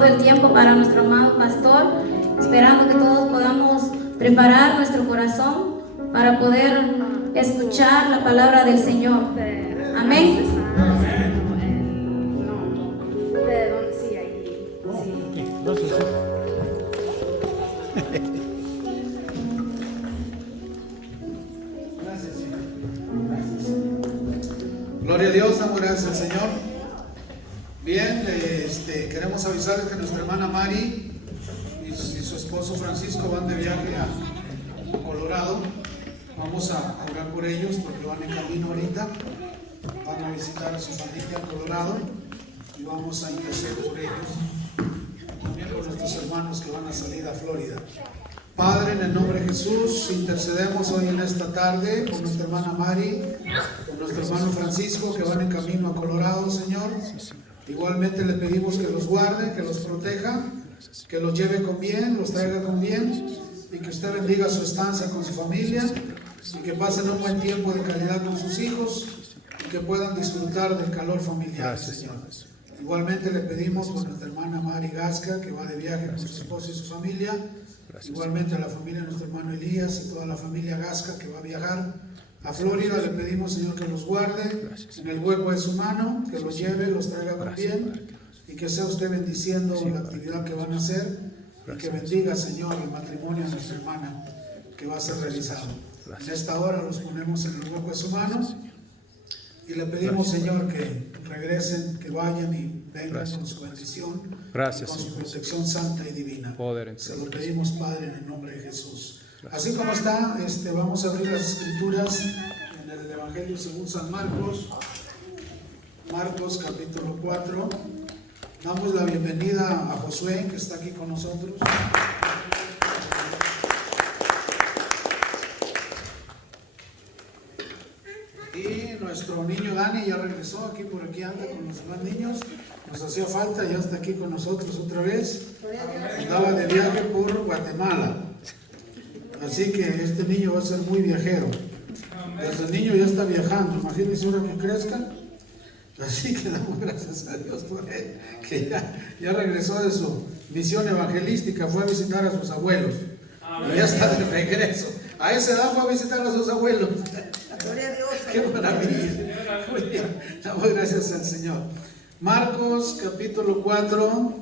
dando el tiempo para nuestro amado pastor, esperando que todos podamos preparar nuestro corazón para poder escuchar la palabra del Señor. Amén. Gloria a Dios, damos gracias al Señor. Bien, queremos avisarles que nuestra hermana Mari y su esposo Francisco van de viaje a Colorado. Vamos a orar por ellos porque van en camino ahorita. Van a visitar a su familia en Colorado y vamos a interceder por ellos. También por nuestros hermanos que van a salir a Florida. Padre, en el nombre de Jesús, intercedemos hoy en esta tarde con nuestra hermana Mari, con nuestro hermano Francisco, que van en camino a Colorado, Señor. Igualmente le pedimos que los guarde, que los proteja, que los lleve con bien, los traiga con bien, y que usted bendiga su estancia con su familia, y que pasen un buen tiempo de calidad con sus hijos, y que puedan disfrutar del calor familiar, Señor. Igualmente le pedimos por nuestra hermana Mari Gasca, que va de viaje con su esposo y su familia. Igualmente a la familia de nuestro hermano Elías y toda la familia Gasca que va a viajar a Florida, le pedimos, Señor, que los guarde en el hueco de su mano, que los lleve, los traiga con bien, y que sea usted bendiciendo la actividad que van a hacer, y que bendiga, Señor, el matrimonio de nuestra hermana que va a ser realizado. En esta hora los ponemos en el hueco de su mano y le pedimos, Señor, que regresen, que vayan y vengan con su bendición, con su protección santa y divina. Se lo pedimos, Padre, en el nombre de Jesús. Así como está, vamos a abrir las escrituras en el Evangelio según San Marcos, Marcos capítulo 4. Damos la bienvenida a Josué, que está aquí con nosotros. Y nuestro niño Dani ya regresó, por aquí anda con los demás niños. Nos hacía falta, ya está aquí con nosotros otra vez. Andaba de viaje por Guatemala. Así que este niño va a ser muy viajero. Desde el niño ya está viajando, imagínense ahora que crezca. Así que damos gracias a Dios por él, que ya regresó de su misión evangelística, fue a visitar a sus abuelos. Y ya está de regreso. A esa edad fue a visitar a sus abuelos. Gloria a Dios. Qué maravilla. Muy bien. Damos gracias al Señor. Marcos capítulo 4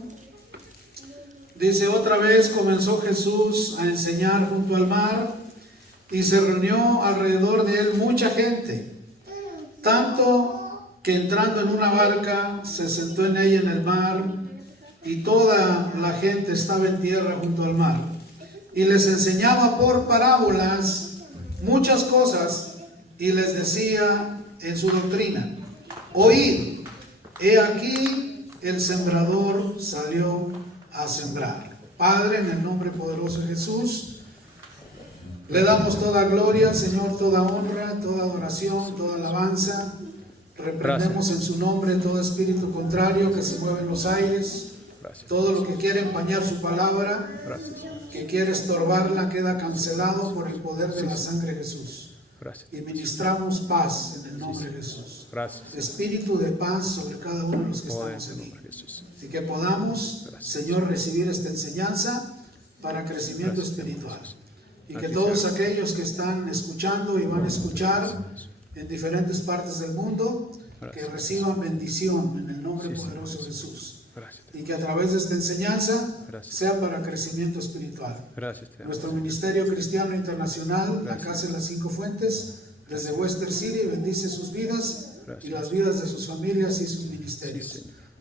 dice: otra vez comenzó Jesús a enseñar junto al mar y se reunió alrededor de él mucha gente, tanto que entrando en una barca se sentó en ella en el mar, y toda la gente estaba en tierra junto al mar, y les enseñaba por parábolas muchas cosas, y les decía en su doctrina: oíd, he aquí el sembrador salió a sembrar. Padre, en el nombre poderoso de Jesús, le damos toda gloria, Señor, toda honra, toda adoración, toda alabanza. Reprendemos en su nombre todo espíritu contrario que se mueve en los aires. Todo lo que quiere empañar su palabra, que quiere estorbarla, queda cancelado por el poder de la sangre de Jesús. Y ministramos paz en el nombre de Jesús. Espíritu de paz sobre cada uno de los que estamos aquí. Y que podamos, Señor, recibir esta enseñanza para crecimiento espiritual. Y que todos aquellos que están escuchando y van a escuchar en diferentes partes del mundo, que reciban bendición en el nombre poderoso de Jesús. Y que a través de esta enseñanza sea para crecimiento espiritual. Nuestro Ministerio Cristiano Internacional, la Casa de las Cinco Fuentes, desde Wester City, bendice sus vidas y las vidas de sus familias y sus ministerios.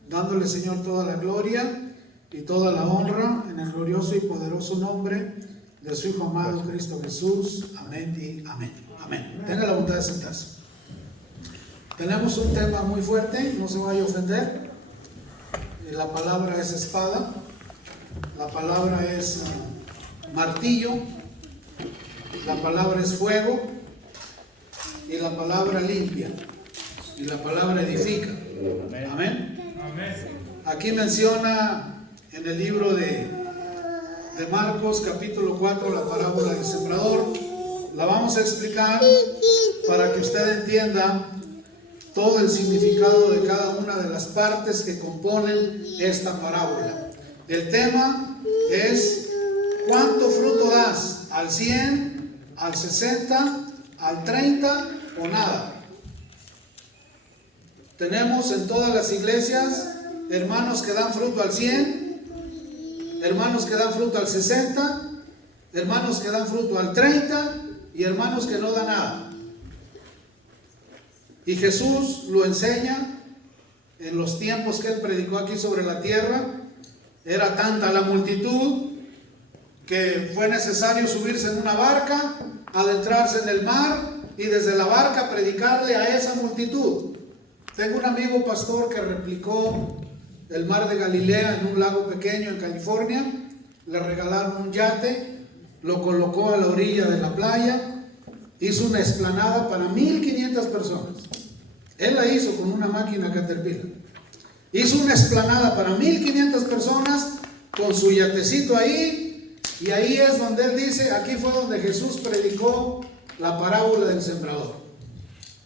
Dándole, Señor, toda la gloria y toda la honra en el glorioso y poderoso nombre de su Hijo amado Cristo Jesús. Amén y amén. Amén. Tenga la bondad de sentarse. Tenemos un tema muy fuerte, no se vaya a ofender. La palabra es espada, la palabra es martillo, la palabra es fuego, y la palabra limpia, y la palabra edifica. Amén. Aquí menciona en el libro de Marcos capítulo 4 la parábola del sembrador. La vamos a explicar para que usted entienda todo el significado de cada una de las partes que componen esta parábola. El tema es: ¿cuánto fruto das? ¿Al 100, al 60, al 30 o nada? Tenemos en todas las iglesias hermanos que dan fruto al 100, hermanos que dan fruto al 60, hermanos que dan fruto al 30 y hermanos que no dan nada. Y Jesús lo enseña en los tiempos que Él predicó aquí sobre la tierra. Era tanta la multitud que fue necesario subirse en una barca, adentrarse en el mar y desde la barca predicarle a esa multitud. Tengo un amigo pastor que replicó el mar de Galilea en un lago pequeño en California. Le regalaron un yate, lo colocó a la orilla de la playa, hizo una explanada para 1,500 personas. Él la hizo con una máquina Caterpillar. Hizo una explanada para 1,500 personas con su yatecito ahí, y ahí es donde él dice, aquí fue donde Jesús predicó la parábola del sembrador.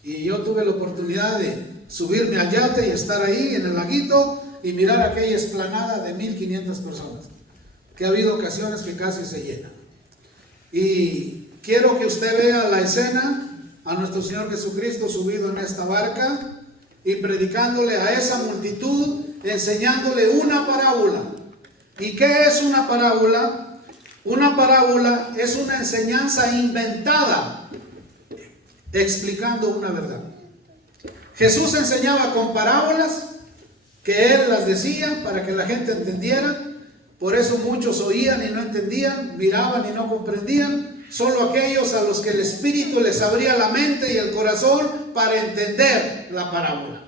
Y yo tuve la oportunidad de subirme al yate y estar ahí en el laguito y mirar aquella explanada de 1,500 personas, que ha habido ocasiones que casi se llenan. Y quiero que usted vea la escena a nuestro Señor Jesucristo subido en esta barca y predicándole a esa multitud, enseñándole una parábola. ¿Y qué es una parábola? Una parábola es una enseñanza inventada explicando una verdad. Jesús enseñaba con parábolas que Él las decía para que la gente entendiera. Por eso muchos oían y no entendían, miraban y no comprendían. Solo aquellos a los que el Espíritu les abría la mente y el corazón para entender la parábola.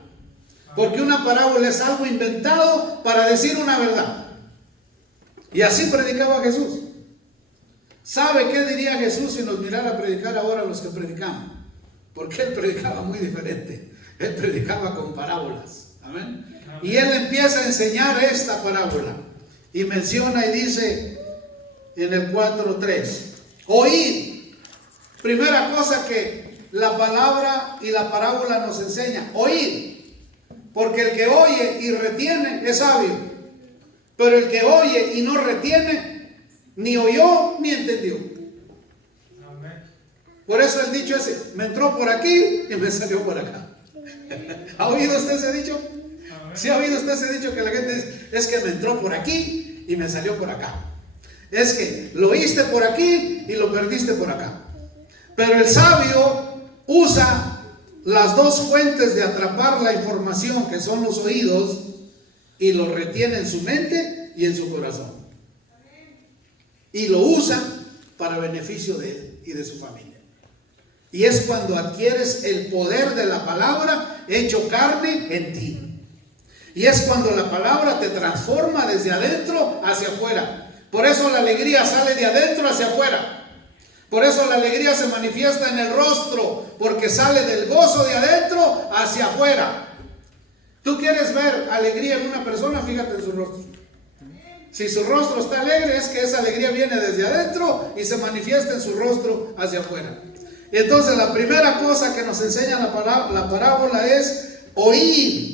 Porque una parábola es algo inventado para decir una verdad. Y así predicaba Jesús. ¿Sabe qué diría Jesús si nos mirara predicar ahora los que predicamos? Porque Él predicaba muy diferente. Él predicaba con parábolas. Amén. Y Él empieza a enseñar esta parábola. Y menciona y dice en el 4:3, oíd. Primera cosa que la palabra y la parábola nos enseña, oíd. Porque el que oye y retiene es sabio. Pero el que oye y no retiene, ni oyó ni entendió. Por eso el dicho ese, me entró por aquí y me salió por acá. ¿Ha oído usted ese dicho? ¿Sí ha oído usted ese dicho que la gente dice, es que me entró por aquí y me salió por acá? Es que lo oíste por aquí y lo perdiste por acá. Pero el sabio usa las dos fuentes de atrapar la información, que son los oídos, y lo retiene en su mente y en su corazón. Y lo usa para beneficio de él y de su familia. Y es cuando adquieres el poder de la palabra hecho carne en ti. Y es cuando la palabra te transforma desde adentro hacia afuera. Por eso la alegría sale de adentro hacia afuera. Por eso la alegría se manifiesta en el rostro, porque sale del gozo de adentro hacia afuera. Tú quieres ver alegría en una persona, fíjate en su rostro. Si su rostro está alegre, es que esa alegría viene desde adentro y se manifiesta en su rostro hacia afuera. Entonces la primera cosa que nos enseña la parábola es oír.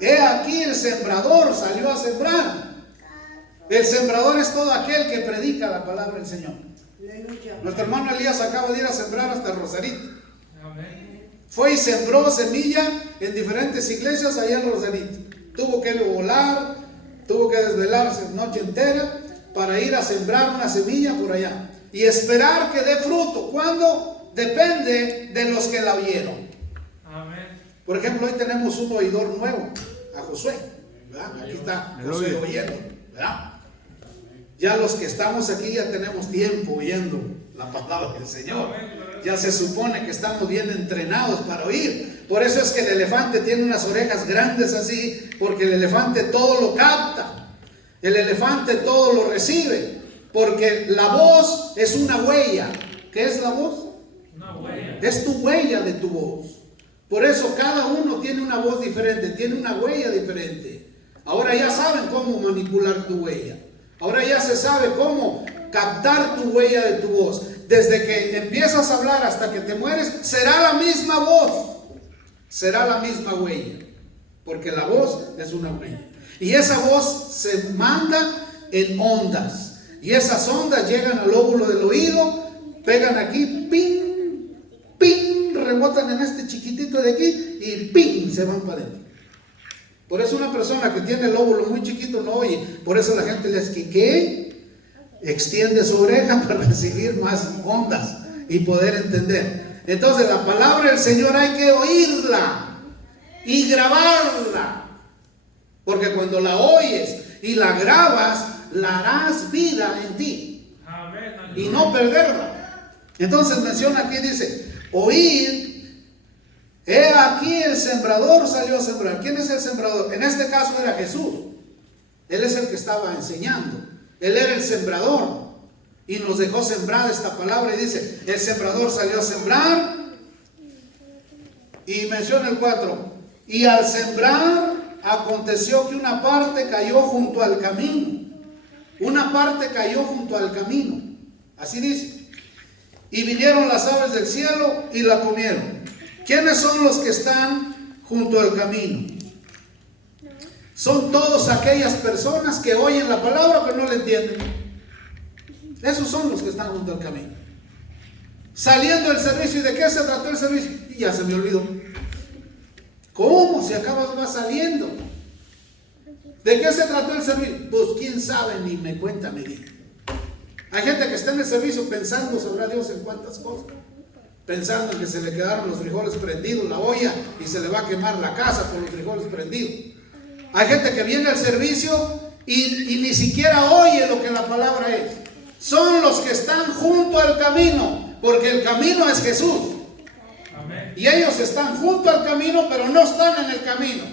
He aquí el sembrador salió a sembrar. El sembrador es todo aquel que predica la palabra del Señor. Nuestro hermano Elías acaba de ir a sembrar hasta Rosarito. Fue y sembró semilla en diferentes iglesias allá en Rosarito. Tuvo que volar, tuvo que desvelarse noche entera para ir a sembrar una semilla por allá y esperar que dé fruto. ¿Cuándo? Depende de los que la oyeron. Por ejemplo, hoy tenemos un oidor nuevo, a Josué, ¿verdad? Aquí está Josué oyendo, ¿verdad? Ya los que estamos aquí ya tenemos tiempo oyendo la palabra del Señor. Ya se supone que estamos bien entrenados para oír. Por eso es que el elefante tiene unas orejas grandes así, porque el elefante todo lo capta. El elefante todo lo recibe, porque la voz es una huella. ¿Qué es la voz? Una huella. Es tu huella de tu voz. Por eso cada uno tiene una voz diferente, tiene una huella diferente. Ahora ya saben cómo manipular tu huella. Ahora ya se sabe cómo captar tu huella de tu voz. Desde que empiezas a hablar hasta que te mueres, será la misma voz. Será la misma huella. Porque la voz es una huella. Y esa voz se manda en ondas. Y esas ondas llegan al lóbulo del oído, pegan aquí, ping, ping, rebotan en este chiquitito de aquí y ping, se van para adentro. Por eso una persona que tiene el lóbulo muy chiquito no oye. Por eso la gente le dice que extiende su oreja para recibir más ondas y poder entender. Entonces la palabra del Señor hay que oírla y grabarla, porque cuando la oyes y la grabas, la harás vida en ti y no perderla. Entonces menciona aquí, dice, oír, he aquí el sembrador salió a sembrar. ¿Quién es el sembrador? En este caso era Jesús. Él es el que estaba enseñando. Él era el sembrador y nos dejó sembrada esta palabra. Y dice, el sembrador salió a sembrar. Y menciona el 4. Y al sembrar aconteció que una parte cayó junto al camino. Una parte cayó junto al camino. Así dice. Y vinieron las aves del cielo y la comieron. ¿Quiénes son los que están junto al camino? Son todas aquellas personas que oyen la palabra pero no la entienden. Esos son los que están junto al camino. Saliendo del servicio. ¿Y de qué se trató el servicio? Y ya se me olvidó. ¿Cómo? Si acabas va saliendo. ¿De qué se trató el servicio? Pues quién sabe, ni me cuenta mi vida. Hay gente que está en el servicio pensando, sabrá Dios en cuántas cosas. Pensando en que se le quedaron los frijoles prendidos, la olla, y se le va a quemar la casa por los frijoles prendidos. Hay gente que viene al servicio y ni siquiera oye lo que la palabra es. Son los que están junto al camino, porque el camino es Jesús. Amén. Y ellos están junto al camino, pero no están en el camino.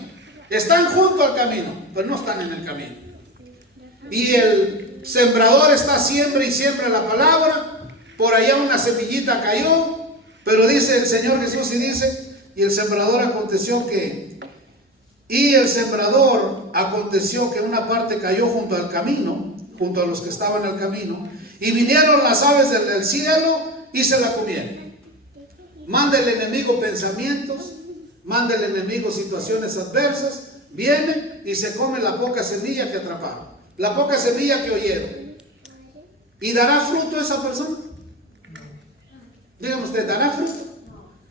Están junto al camino, pero no están en el camino. Y el sembrador está siembra y siembra la palabra. Por allá una semillita cayó, pero dice el Señor Jesús y dice, y el sembrador aconteció que una parte cayó junto al camino, junto a los que estaban al camino, y vinieron las aves del cielo y se la comieron. Manda el enemigo pensamientos, manda el enemigo situaciones adversas, viene y se come la poca semilla que atraparon, la poca semilla que oyeron. ¿Y dará fruto esa persona? Dígame usted, ¿dará fruto?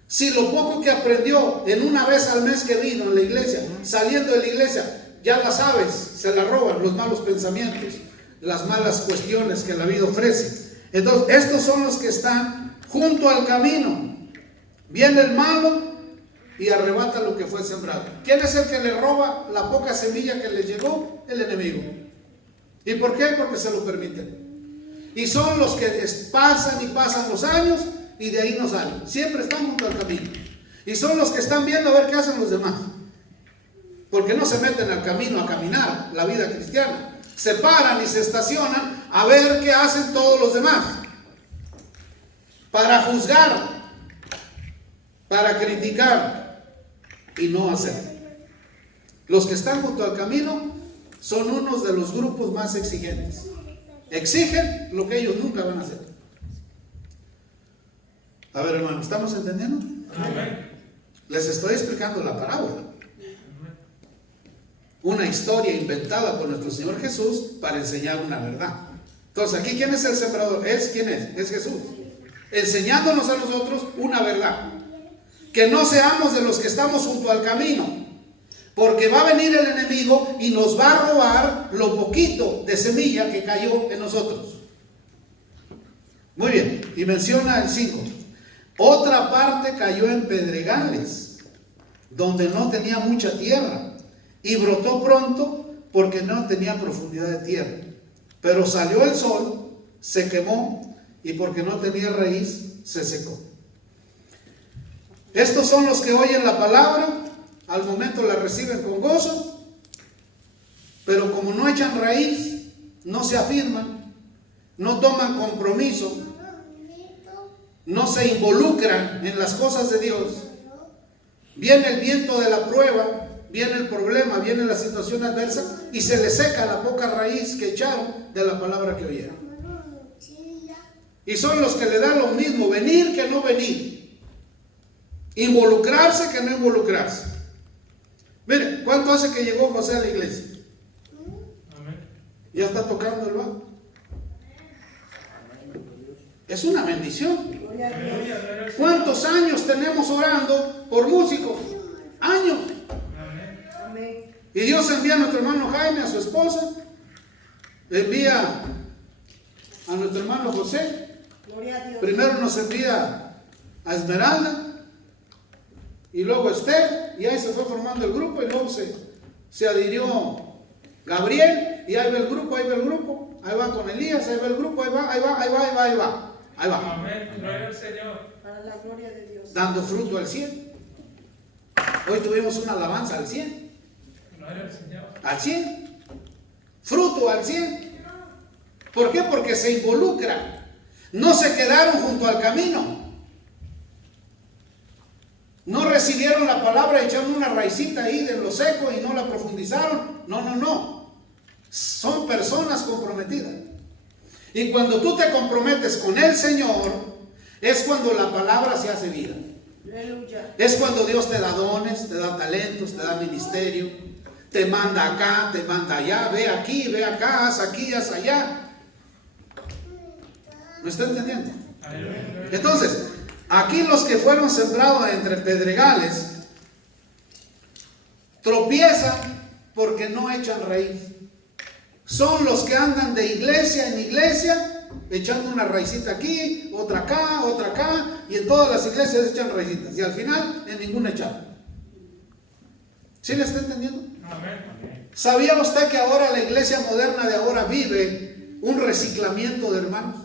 Si lo poco que aprendió en una vez al mes que vino en la iglesia, saliendo de la iglesia, ya las aves se la roban, los malos pensamientos, las malas cuestiones que la vida ofrece. Entonces, estos son los que están junto al camino. Viene el malo y arrebata lo que fue sembrado. ¿Quién es el que le roba la poca semilla que le llegó? El enemigo. ¿Y por qué? Porque se lo permiten. Y son los que pasan y pasan los años y de ahí no salen. Siempre están junto al camino. Y son los que están viendo a ver qué hacen los demás. Porque no se meten al camino a caminar la vida cristiana. Se paran y se estacionan a ver qué hacen todos los demás. Para juzgar, para criticar y no hacer. Los que están junto al camino son unos de los grupos más exigentes. Exigen lo que ellos nunca van a hacer. A ver, hermano, ¿estamos entendiendo? Amén. Les estoy explicando la parábola. Una historia inventada por nuestro Señor Jesús para enseñar una verdad. Entonces, aquí, ¿quién es el sembrador? ¿Quién es? Es Jesús. Enseñándonos a nosotros una verdad. Que no seamos de los que estamos junto al camino. Porque va a venir el enemigo y nos va a robar lo poquito de semilla que cayó en nosotros. Muy bien, y menciona el 5. Otra parte cayó en pedregales, donde no tenía mucha tierra, y brotó pronto porque no tenía profundidad de tierra. Pero salió el sol, se quemó, y porque no tenía raíz, se secó. Estos son los que oyen la palabra, al momento la reciben con gozo, pero como no echan raíz, no se afirman, no toman compromiso, no se involucran en las cosas de Dios. Viene el viento de la prueba, viene el problema, viene la situación adversa y se les seca la poca raíz que echaron de la palabra que oyeron. Y son los que le dan lo mismo, venir que no venir, involucrarse que no involucrarse. Mire, ¿cuánto hace que llegó José a la iglesia? Ya está tocando el bajo. Es una bendición. ¿Cuántos años tenemos orando por músicos? Años. Y Dios envía a nuestro hermano Jaime, a su esposa. Envía a nuestro hermano José. Primero nos envía a Esmeralda. Y luego Esther. Y ahí se fue formando el grupo. Y luego se adhirió Gabriel. Y ahí va el grupo, ahí va el grupo. Ahí va con Elías, ahí va el grupo, ahí va. Ahí va. Amén. Gloria al Señor. Para la gloria de Dios. Dando fruto al 100. Hoy tuvimos una alabanza al 100. Gloria al Señor. Al 100. Fruto al 100. ¿Por qué? Porque se involucran. No se quedaron junto al camino. No recibieron la palabra, echaron una raicita ahí de lo seco y no la profundizaron. No. Son personas comprometidas. Y cuando tú te comprometes con el Señor, es cuando la palabra se hace vida. Aleluya. Es cuando Dios te da dones, te da talentos, te da ministerio, te manda acá, te manda allá, ve aquí, ve acá, haz aquí, haz allá. ¿Me está entendiendo? Entonces, aquí los que fueron sembrados entre pedregales tropiezan porque no echan raíz. Son los que andan de iglesia en iglesia, echando una raicita aquí, otra acá, y en todas las iglesias echan raicitas, y al final en ninguna echaron. ¿Sí le está entendiendo? Amén. ¿Sabía usted que ahora la iglesia moderna de ahora vive un reciclamiento de hermanos?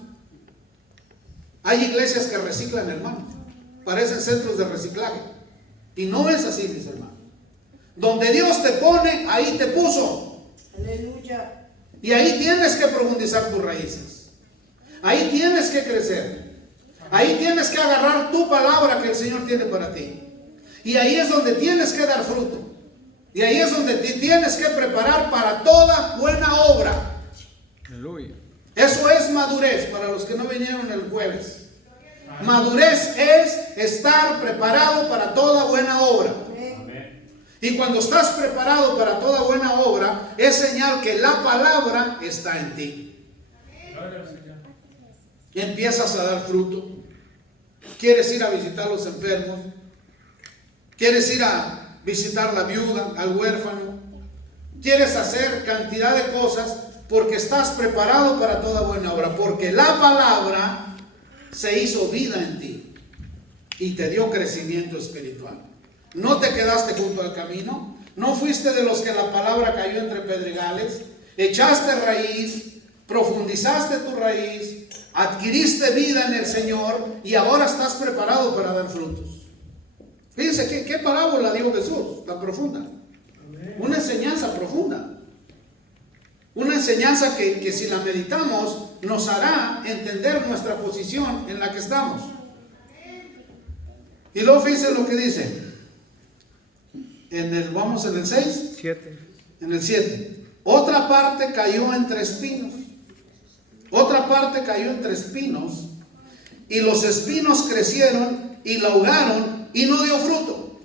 Hay iglesias que reciclan hermanos, parecen centros de reciclaje, y no es así, mis hermanos. Donde Dios te pone, ahí te puso. Aleluya. Y ahí tienes que profundizar tus raíces. Ahí tienes que crecer. Ahí tienes que agarrar tu palabra que el Señor tiene para ti. Y ahí es donde tienes que dar fruto. Y ahí es donde te tienes que preparar para toda buena obra. Aleluya. Eso es madurez para los que no vinieron el jueves. Madurez es estar preparado para toda buena obra. Y cuando estás preparado para toda buena obra, es señal que la palabra está en ti. Gloria al Señor. Empiezas a dar fruto. Quieres ir a visitar a los enfermos. Quieres ir a visitar a la viuda, al huérfano. Quieres hacer cantidad de cosas porque estás preparado para toda buena obra. Porque la palabra se hizo vida en ti y te dio crecimiento espiritual. No te quedaste junto al camino, no fuiste de los que la palabra cayó entre pedregales, echaste raíz, profundizaste tu raíz, adquiriste vida en el Señor y ahora estás preparado para dar frutos. Fíjense qué parábola dijo Jesús, tan profunda. Una enseñanza profunda. Una enseñanza que si la meditamos nos hará entender nuestra posición en la que estamos. Y luego fíjense lo que dice. Vamos en el 6. 7. En el 7. Otra parte cayó entre espinos. Otra parte cayó entre espinos. Y los espinos crecieron y la ahogaron y no dio fruto.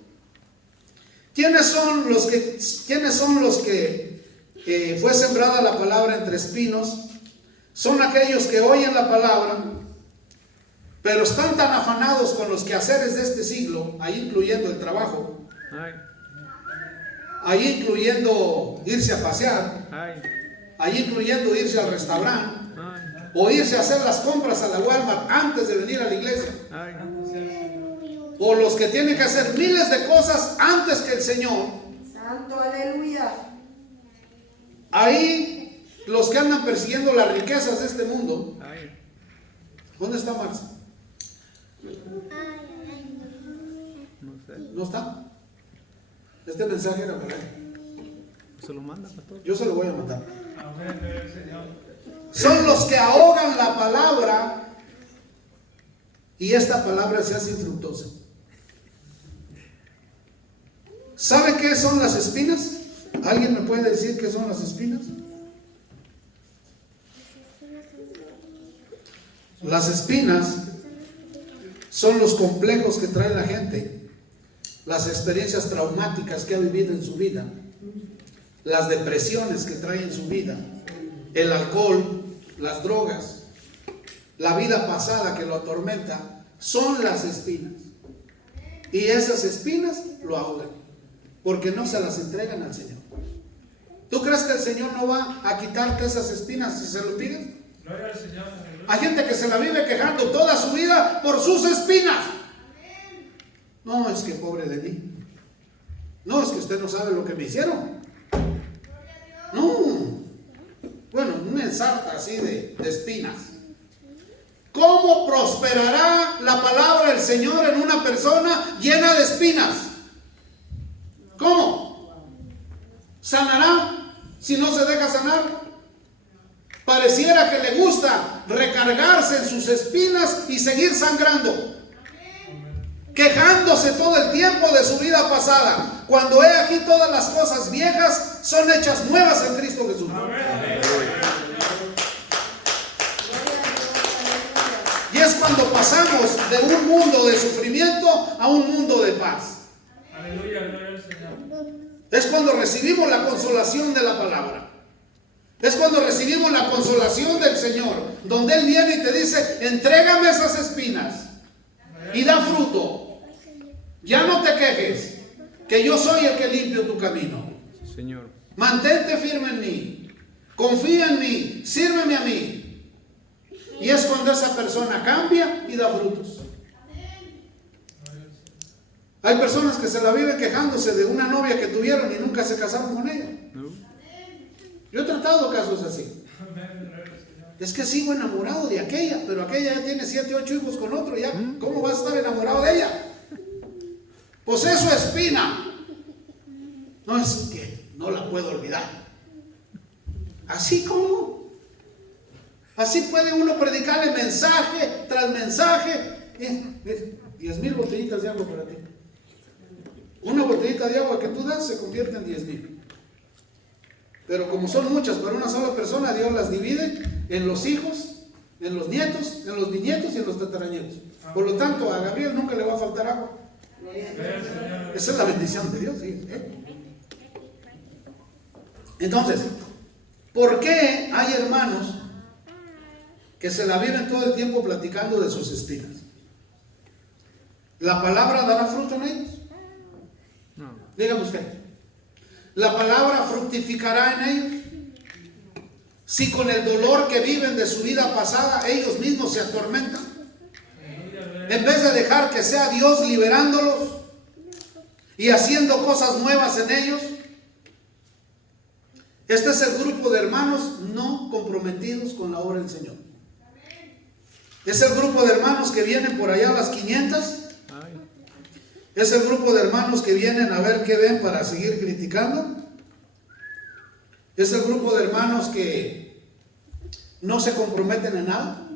¿Quiénes son los que fue sembrada la palabra entre espinos? Son aquellos que oyen la palabra, pero están tan afanados con los quehaceres de este siglo, ahí incluyendo el trabajo, ahí incluyendo irse a pasear, ahí incluyendo irse al restaurante, o irse a hacer las compras a la Walmart antes de venir a la iglesia, o los que tienen que hacer miles de cosas antes que el Señor. Santo, aleluya. Ahí los que andan persiguiendo las riquezas de este mundo. ¿Dónde está Marcia? No sé. ¿No está? Este mensaje era para él. ¿Se lo manda, pastor? Yo se lo voy a mandar. Amén. Gloria al Señor. Son los que ahogan la palabra y esta palabra se hace infructuosa. ¿Sabe qué son las espinas? ¿Alguien me puede decir qué son las espinas? Las espinas son los complejos que trae la gente, las experiencias traumáticas que ha vivido en su vida, las depresiones que trae en su vida, el alcohol, las drogas, la vida pasada que lo atormenta, son las espinas. Y esas espinas lo ahogan, porque no se las entregan al Señor. ¿Tú crees que el Señor no va a quitarte esas espinas si se lo pides? Gloria al Señor. Aleluya. Hay gente que se la vive quejando toda su vida por sus espinas. No, es que pobre de mí. No, es que usted no sabe lo que me hicieron. No. Bueno, una ensarta así de espinas. ¿Cómo prosperará la palabra del Señor en una persona llena de espinas? ¿Cómo? ¿Sanará si no se deja sanar? Pareciera que le gusta recargarse en sus espinas y seguir sangrando, quejándose todo el tiempo de su vida pasada, cuando he aquí todas las cosas viejas son hechas nuevas en Cristo Jesús. Y es cuando pasamos de un mundo de sufrimiento a un mundo de paz. Aleluya, gloria al Señor. Es cuando recibimos la consolación de la palabra. Es cuando recibimos la consolación del Señor, donde Él viene y te dice: entrégame esas espinas y da fruto. Ya no te quejes, que yo soy el que limpio tu camino. Señor. Mantente firme en mí, confía en mí, sírveme a mí. Y es cuando esa persona cambia y da frutos. Hay personas que se la viven quejándose de una novia que tuvieron y nunca se casaron con ella. No. Yo he tratado casos así. Amén, gloria al Señor. Es que sigo enamorado de aquella, pero aquella ya tiene 7, 8 hijos con otro. Ya, ¿cómo vas a estar enamorado de ella? Pues es su espina. No, es que no la puedo olvidar. Así como. Así puede uno predicarle mensaje tras mensaje. 10,000 botellitas de agua para ti. Una botellita de agua que tú das se convierte en 10,000. Pero como son muchas para una sola persona, Dios las divide en los hijos, en los nietos, en los bisnietos y en los tataranietos. Por lo tanto, a Gabriel nunca le va a faltar agua. Gloria al Señor. Esa es la bendición de Dios. ¿Sí? Entonces, ¿por qué hay hermanos que se la viven todo el tiempo platicando de sus espinas? ¿La palabra dará fruto en ellos? No. Dígame usted. ¿La palabra fructificará en ellos? Si con el dolor que viven de su vida pasada ellos mismos se atormentan, en vez de dejar que sea Dios liberándolos y haciendo cosas nuevas en ellos. Este es el grupo de hermanos no comprometidos con la obra del Señor. Es el grupo de hermanos que vienen por allá a las 500. Ay. Es el grupo de hermanos que vienen a ver qué ven para seguir criticando. Es el grupo de hermanos que no se comprometen en nada,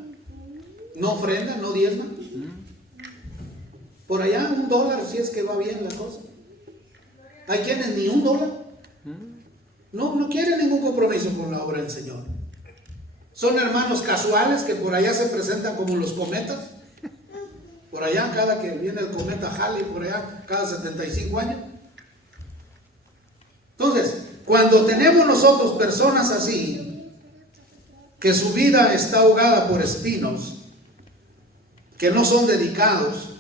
no ofrendan, no diezman. Por allá $1 si es que va bien la cosa. Hay quienes ni $1. No quieren ningún compromiso con la obra del Señor. Son hermanos casuales que por allá se presentan como los cometas. Por allá, cada que viene el cometa Halley, por allá, cada 75 años. Entonces, cuando tenemos nosotros personas así, que su vida está ahogada por espinos, que no son dedicados,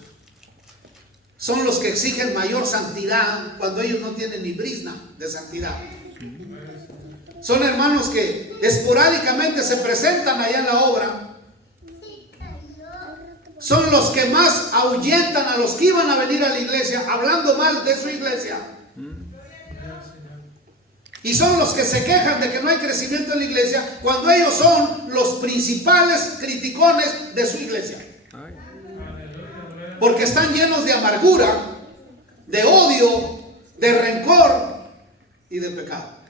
son los que exigen mayor santidad cuando ellos no tienen ni brizna de santidad. Son hermanos que esporádicamente se presentan allá en la obra. Son los que más ahuyentan a los que iban a venir a la iglesia, hablando mal de su iglesia. Y son los que se quejan de que no hay crecimiento en la iglesia, cuando ellos son los principales criticones de su iglesia. Ay. Porque están llenos de amargura, de odio, de rencor y de pecado.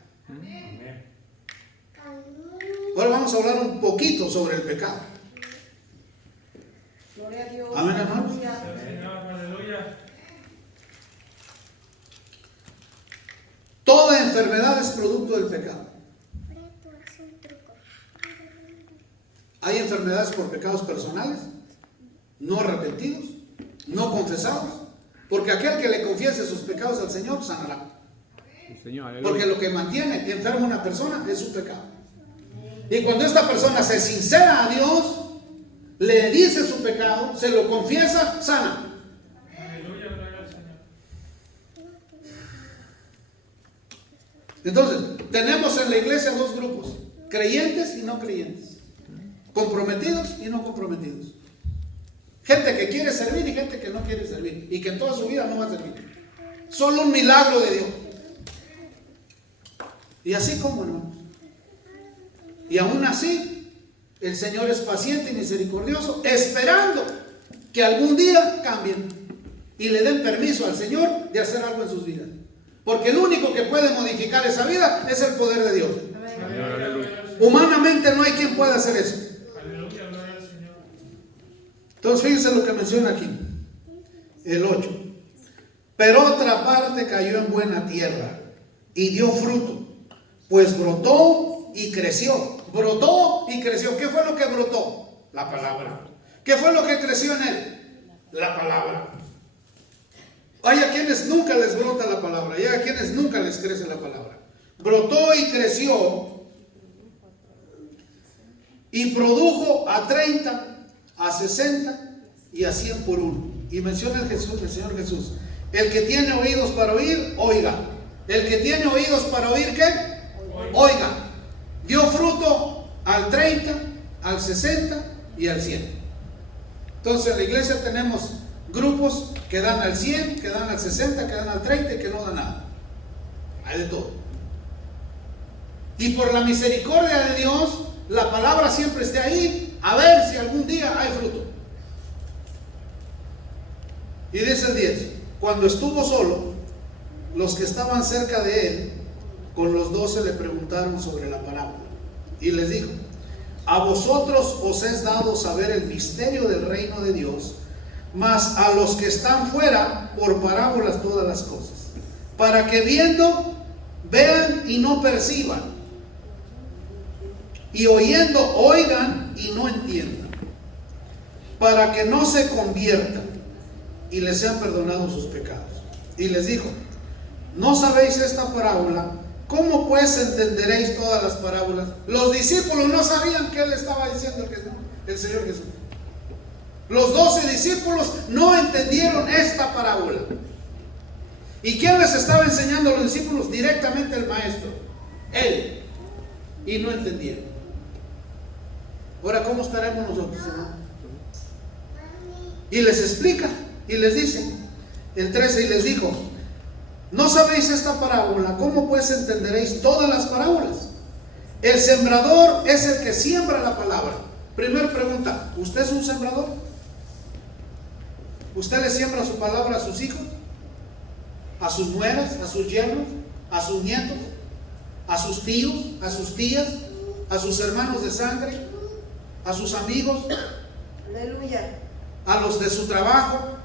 Ahora vamos a hablar un poquito sobre el pecado. Gloria a Dios. Amén, hermanos. Señor, aleluya. Toda enfermedad es producto del pecado. Hay enfermedades por pecados personales, no arrepentidos, no confesados, porque aquel que le confiese sus pecados al Señor sanará. Sí, Señor, aleluya. Porque lo que mantiene enferma a una persona es su pecado. Y cuando esta persona se sincera a Dios, le dice su pecado, se lo confiesa, sana. Aleluya, gloria al Señor. Entonces, tenemos en la iglesia dos grupos, creyentes y no creyentes, comprometidos y no comprometidos. Gente que quiere servir y gente que no quiere servir, y que en toda su vida no va a servir. Solo un milagro de Dios. Y así como, hermanos. Y aún así, el Señor es paciente y misericordioso, esperando que algún día cambien y le den permiso al Señor de hacer algo en sus vidas. Porque el único que puede modificar esa vida es el poder de Dios. Aleluya, gloria al Señor. Humanamente no hay quien pueda hacer eso. Aleluya, gloria al Señor. Entonces fíjense lo que menciona aquí, el 8. Pero otra parte cayó en buena tierra y dio fruto, pues brotó y creció. Brotó y creció. ¿Qué fue lo que brotó? La palabra. ¿Qué fue lo que creció en él? La palabra. Hay a quienes nunca les brota la palabra, y hay a quienes nunca les crece la palabra. Brotó y creció y produjo a 30, a 60 y a 100 por uno. Y menciona el Señor Jesús: el que tiene oídos para oír, oiga. El que tiene oídos para oír, ¿qué? Oiga. Dio fruto al 30, al 60 y al 100. Entonces en la iglesia tenemos grupos que dan al 100, que dan al 60, que dan al 30 y que no dan nada. Hay de todo. Y por la misericordia de Dios, la palabra siempre esté ahí, a ver si algún día hay fruto. Y dice el 10: cuando estuvo solo, los que estaban cerca de él, con los 12 le preguntaron sobre la parábola. Y les dijo: a vosotros os es dado saber el misterio del reino de Dios, mas a los que están fuera, por parábolas todas las cosas, para que viendo, vean y no perciban, y oyendo, oigan y no entiendan, para que no se conviertan y les sean perdonados sus pecados. Y les dijo: ¿no sabéis esta parábola? ¿Cómo pues entenderéis todas las parábolas? Los discípulos no sabían qué le estaba diciendo el Señor Jesús. Los 12 discípulos no entendieron esta parábola. ¿Y quién les estaba enseñando a los discípulos? Directamente el maestro, él. Y no entendieron. Ahora, ¿cómo estaremos nosotros, hermano? Y les explica y les dice, el 13, y les dijo: ¿no sabéis esta parábola? ¿Cómo pues entenderéis todas las parábolas? El sembrador es el que siembra la palabra. Primera pregunta: ¿usted es un sembrador? ¿Usted le siembra su palabra a sus hijos? ¿A sus nueras? ¿A sus yernos? ¿A sus nietos? ¿A sus tíos? ¿A sus tías? ¿A sus hermanos de sangre? ¿A sus amigos? Aleluya. ¿A los de su trabajo?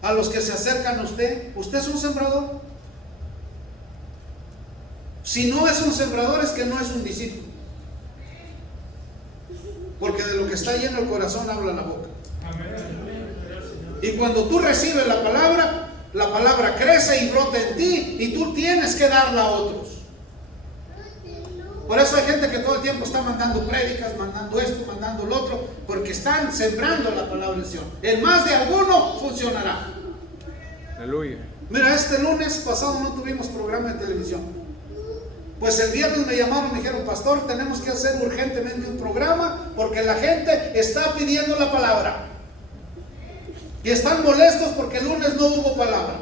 ¿A los que se acercan a usted? ¿Usted es un sembrador? Si no es un sembrador, es que no es un discípulo. Porque de lo que está lleno el corazón habla la boca. Amén. Aleluya, gloria al Señor. Y cuando tú recibes la palabra crece y brota en ti, y tú tienes que darla a otros. Por eso hay gente que todo el tiempo está mandando prédicas, mandando esto, mandando lo otro, porque están sembrando la palabra del Señor. En más de alguno funcionará. Aleluya. Mira, este lunes pasado no tuvimos programa de televisión. Pues el viernes me llamaron y me dijeron: pastor, tenemos que hacer urgentemente un programa porque la gente está pidiendo la palabra. Y están molestos porque el lunes no hubo palabra.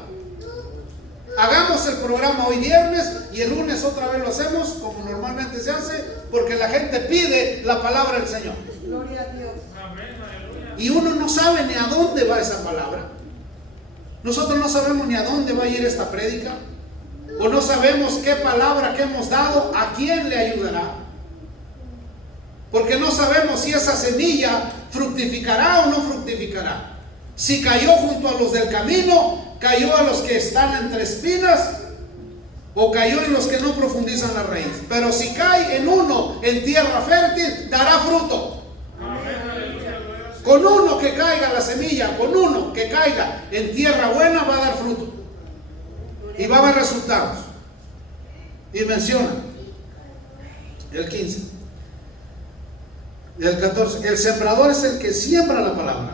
Hagamos el programa hoy viernes y el lunes otra vez lo hacemos como normalmente se hace, porque la gente pide la palabra del Señor. Gloria a Dios. Amén, aleluya. Y uno no sabe ni a dónde va esa palabra. Nosotros no sabemos ni a dónde va a ir esta prédica, o no sabemos qué palabra que hemos dado a quién le ayudará, porque no sabemos si esa semilla fructificará o no fructificará. Si cayó junto a los del camino, cayó a los que están entre espinas, o cayó en los que no profundizan la raíz. Pero si cae en uno en tierra fértil, dará fruto. Amén, aleluya, gloria al Señor. Con uno que caiga la semilla, con uno que caiga en tierra buena, va a dar fruto y va a haber resultados. Y menciona el 15: El 14. El sembrador es el que siembra la palabra.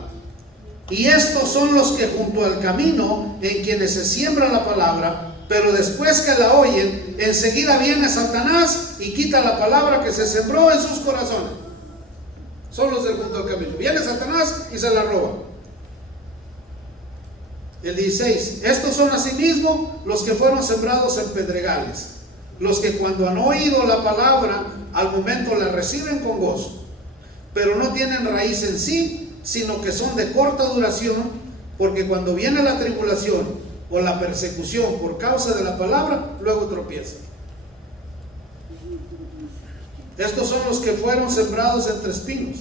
Y estos son los que junto al camino en quienes se siembra la palabra, pero después que la oyen, enseguida viene Satanás y quita la palabra que se sembró en sus corazones. Son los del junto al camino. Viene Satanás y se la roba. El 16. Estos son asimismo los que fueron sembrados en pedregales, los que cuando han oído la palabra, al momento la reciben con gozo, pero no tienen raíz en sí, sino que son de corta duración, porque cuando viene la tribulación o la persecución por causa de la palabra, luego tropiezan. Estos son los que fueron sembrados entre espinos,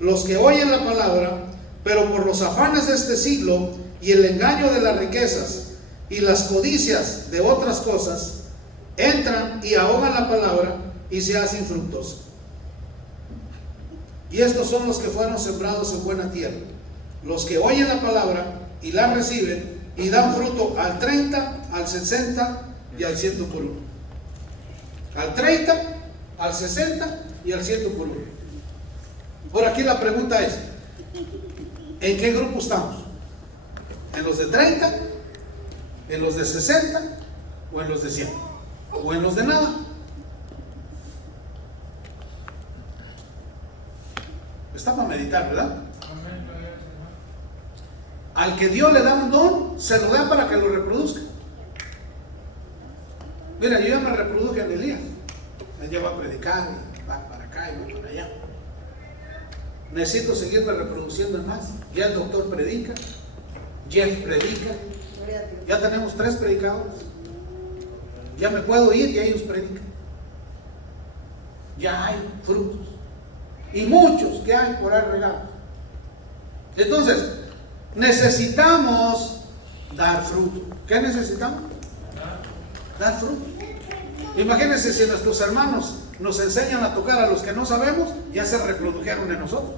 los que oyen la palabra, pero por los afanes de este siglo y el engaño de las riquezas y las codicias de otras cosas, entran y ahogan la palabra y se hacen fructosa. Y estos son los que fueron sembrados en buena tierra, los que oyen la palabra y la reciben y dan fruto al 30, al 60 y al 100 por uno. Al 30, al 60 y al 100 por uno. Ahora aquí la pregunta es, ¿en qué grupo estamos? ¿En los de 30? ¿En los de 60? ¿O en los de 100? ¿O en los de nada? Está para meditar, ¿verdad? Al que Dios le da un don, se lo da para que lo reproduzca. Mira, yo ya me reproduje en Elías. Ella va a predicar, y va para acá y va para allá. Necesito seguirme reproduciendo en más. Ya el doctor predica, Jeff predica. Ya tenemos 3 predicadores. Ya me puedo ir y ellos predican. Ya hay frutos. Y muchos que hay por ahí regados. Entonces, necesitamos dar fruto. ¿Qué necesitamos? Dar fruto. Imagínense si nuestros hermanos nos enseñan a tocar a los que no sabemos, ya se reprodujeron en nosotros.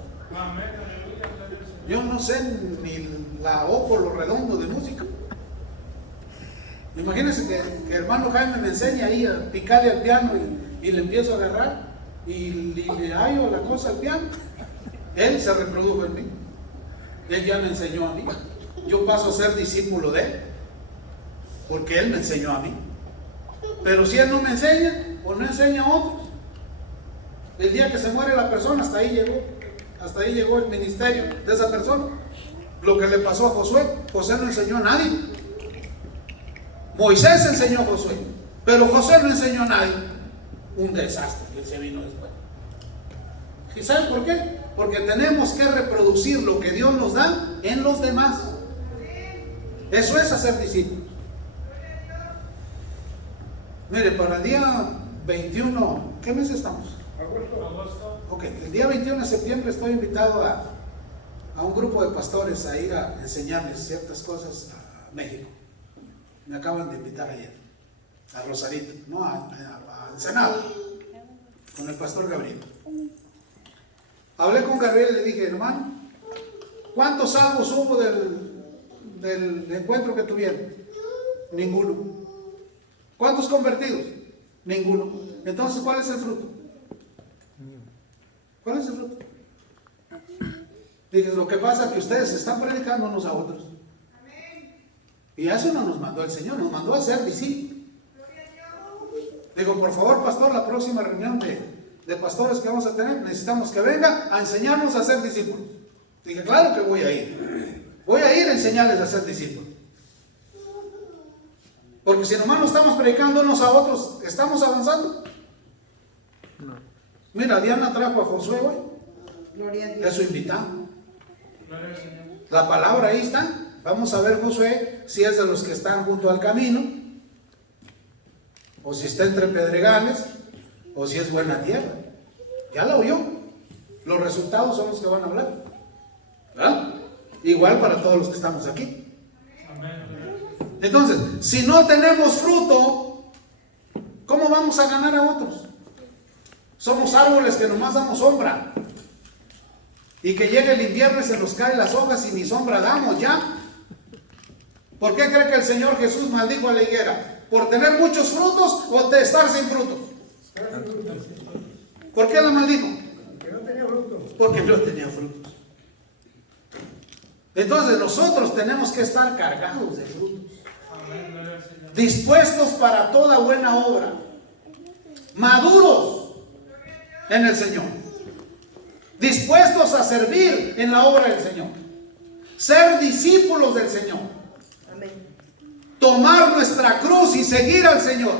Yo no sé ni la O por lo redondo de música. Imagínense que hermano Jaime me enseña ahí a picarle al piano y le empiezo a agarrar y le hallo la cosa al piano. Él se reprodujo en mí. Él ya me enseñó a mí. Yo paso a ser discípulo de él porque él me enseñó a mí. Pero si él no me enseña o no enseña a otros, el día que se muere la persona, hasta ahí llegó el ministerio de esa persona. Lo que le pasó a Josué, José no enseñó a nadie. Moisés enseñó a Josué, pero José no enseñó a nadie. Un desastre que se vino después. ¿Y saben por qué? Porque tenemos que reproducir lo que Dios nos da en los demás. Eso es hacer discípulos. Mire, para el día 21, ¿qué mes estamos? Agosto. Ok, el día 21 de septiembre estoy invitado a un grupo de pastores a ir a enseñarles ciertas cosas a México. Me acaban de invitar ayer a Rosarito, no a Ensenada, con el pastor Gabriel. Hablé con Gabriel y le dije, hermano, ¿cuántos salvos hubo del encuentro que tuvieron? Ninguno. ¿Cuántos convertidos? Ninguno. Entonces, ¿cuál es el fruto? ¿Cuál es el fruto? Dije, lo que pasa es que ustedes están predicando unos a otros. Y a eso no nos mandó el Señor, nos mandó a ser discípulos. Digo, por favor, pastor, la próxima reunión de pastores que vamos a tener, necesitamos que venga a enseñarnos a ser discípulos. Dije, claro que voy a ir. Voy a ir a enseñarles a ser discípulos. Porque si nomás no estamos predicando unos a otros, ¿estamos avanzando? No. Mira, Diana trajo a Josué hoy. Gloria a Dios. Es su invitado. Gloria al Señor. La palabra ahí está. Vamos a ver Josué si es de los que están junto al camino, o si está entre pedregales, o si es buena tierra. Ya la oyó. Los resultados son los que van a hablar. ¿Verdad? Igual para todos los que estamos aquí. Amén. Entonces, si no tenemos fruto, ¿cómo vamos a ganar a otros? Somos árboles que nomás damos sombra. Y que llegue el invierno y se nos caen las hojas y ni sombra damos ya. ¿Por qué cree que el Señor Jesús maldijo a la higuera? ¿Por tener muchos frutos o de estar sin frutos? ¿Por qué la maldijo? Que no tenía fruto. porque no tenía frutos. Entonces nosotros tenemos que estar cargados de frutos, dispuestos para toda buena obra, maduros en el Señor, dispuestos a servir en la obra del Señor, ser discípulos del Señor, Amén. tomar nuestra cruz y seguir al Señor.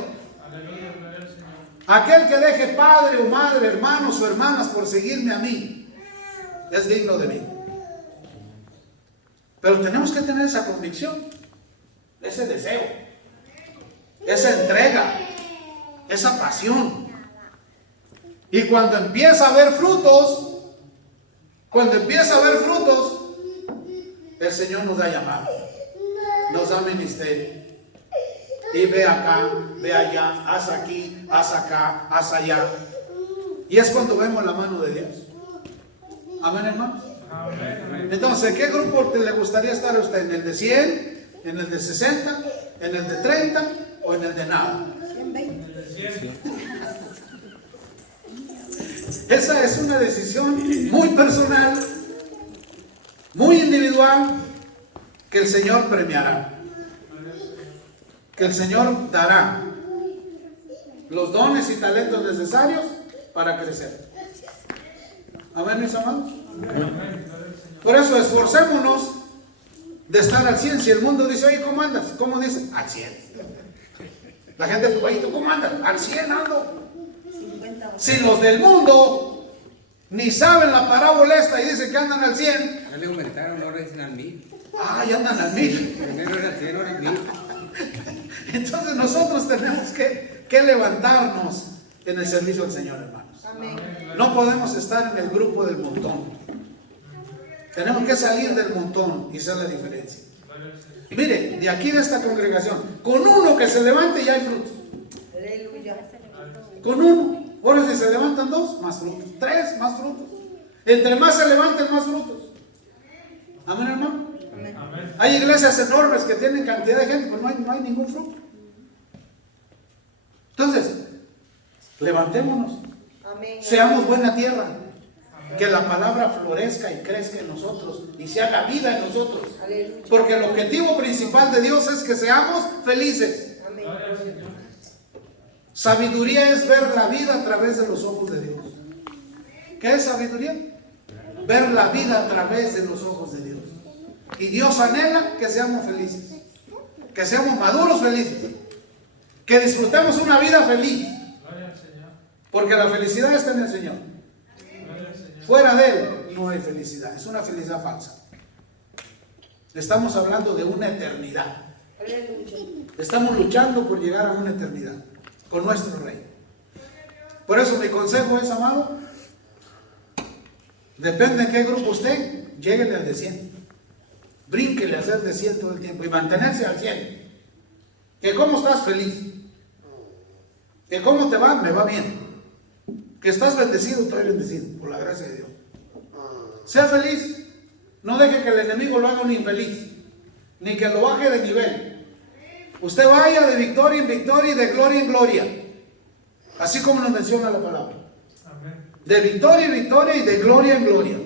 Aquel que deje padre o madre, hermanos o hermanas por seguirme a mí, es digno de mí. Pero tenemos que tener esa convicción, ese deseo, esa entrega, esa pasión. Y cuando empieza a haber frutos, el Señor nos da llamado, nos da ministerio. Y ve acá, ve allá, haz aquí, haz acá, haz allá. Y es cuando vemos la mano de Dios. Amén, hermanos. Entonces, ¿qué grupo le gustaría estar a usted? ¿En el de 100? ¿En el de 60? ¿En el de 30? ¿O en el de nada? 120. Esa es una decisión muy personal, muy individual, que el Señor premiará, que el Señor dará los dones y talentos necesarios para crecer. Amén, mis amados. Por eso esforcémonos de estar al 100. Si el mundo dice, oye, ¿cómo andas? ¿Cómo dice? Al 100. La gente dice, oye, ¿tú cómo andas? Al 100 ando. 50. Si los del mundo ni saben la parábola esta y dicen que andan al 100, Ya le aumentaron, ahora dicen al 1000. ya andan al 1000. Primero era 100, ahora 1000. Entonces nosotros tenemos que levantarnos en el servicio del Señor, hermanos. Amén. No podemos estar en el grupo del montón. Tenemos que salir del montón y ser la diferencia. Mire, de aquí de esta congregación, con uno que se levante ya hay frutos. Aleluya. Con uno. Ahora si se levantan 2, más frutos. 3, más frutos. Entre más se levanten, más frutos. Amén, hermano. Amén. Hay iglesias enormes que tienen cantidad de gente, pero no hay ningún fruto. Entonces, levantémonos. Amén. Seamos buena tierra. Que la palabra florezca y crezca en nosotros y se haga vida en nosotros. Aleluya. Porque el objetivo principal de Dios es que seamos felices. Amén. Sabiduría es ver la vida a través de los ojos de Dios. ¿Qué es sabiduría? Ver la vida a través de los ojos de Dios. Y Dios anhela que seamos felices, que seamos maduros felices, que disfrutemos una vida feliz, porque la felicidad está en el Señor. Fuera de Él no hay felicidad, es una felicidad falsa. Estamos hablando de una eternidad. Aleluya. Estamos luchando por llegar a una eternidad con nuestro Rey. Por eso mi consejo es, amado, depende en qué grupo usted, lléguele al de 100. Brínquele a ser de 100 todo el tiempo y mantenerse al 100. Que cómo estás feliz. Que cómo te va, me va bien. Que estás bendecido, estoy bendecido, por la gracia de Dios. Sea feliz. No deje que el enemigo lo haga un infeliz, ni que lo baje de nivel. Usted vaya de victoria en victoria y de gloria en gloria, así como nos menciona la palabra. De victoria en victoria y de gloria en gloria.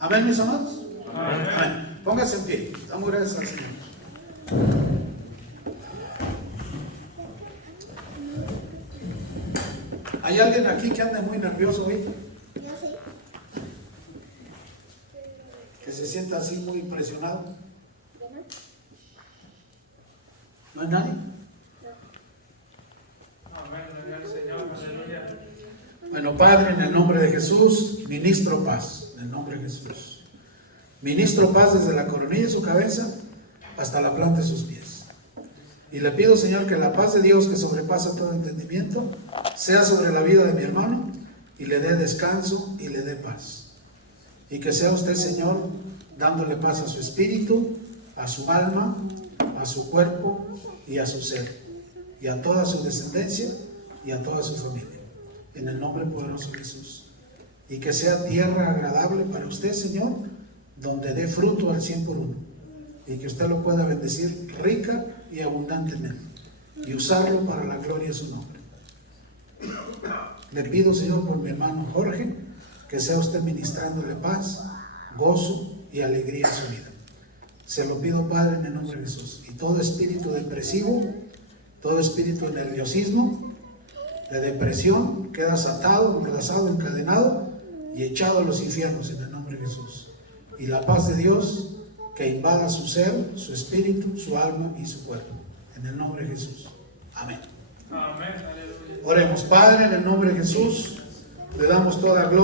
Amén, mis amados. Amén. Póngase en pie. Damos gracias al Señor. ¿Hay alguien aquí que ande muy nervioso hoy? Que se sienta así muy impresionado. ¿No hay nadie? Bueno, Padre, en el nombre de Jesús, ministro paz, en el nombre de Jesús. Ministro paz desde la coronilla de su cabeza hasta la planta de sus pies. Y le pido, Señor, que la paz de Dios, que sobrepasa todo entendimiento, sea sobre la vida de mi hermano y le dé descanso y le dé paz. Y que sea usted, Señor, dándole paz a su espíritu, a su alma, a su cuerpo y a su ser, y a toda su descendencia y a toda su familia. En el nombre poderoso de Jesús. Y que sea tierra agradable para usted, Señor, donde dé fruto al 100 por 1. Y que usted lo pueda bendecir rica y abundantemente. Y usarlo para la gloria de su nombre. Le pido, Señor, por mi hermano Jorge, que sea usted ministrándole paz, gozo y alegría en su vida. Se lo pido, Padre, en el nombre de Jesús. Y todo espíritu depresivo, todo espíritu de nerviosismo, de depresión, quedas atado, amordazado, encadenado y echado a los infiernos en el nombre de Jesús. Y la paz de Dios que invada su ser, su espíritu, su alma y su cuerpo. En el nombre de Jesús. Amén. Amén. Aleluya. Oremos. Padre, en el nombre de Jesús, le damos toda gloria.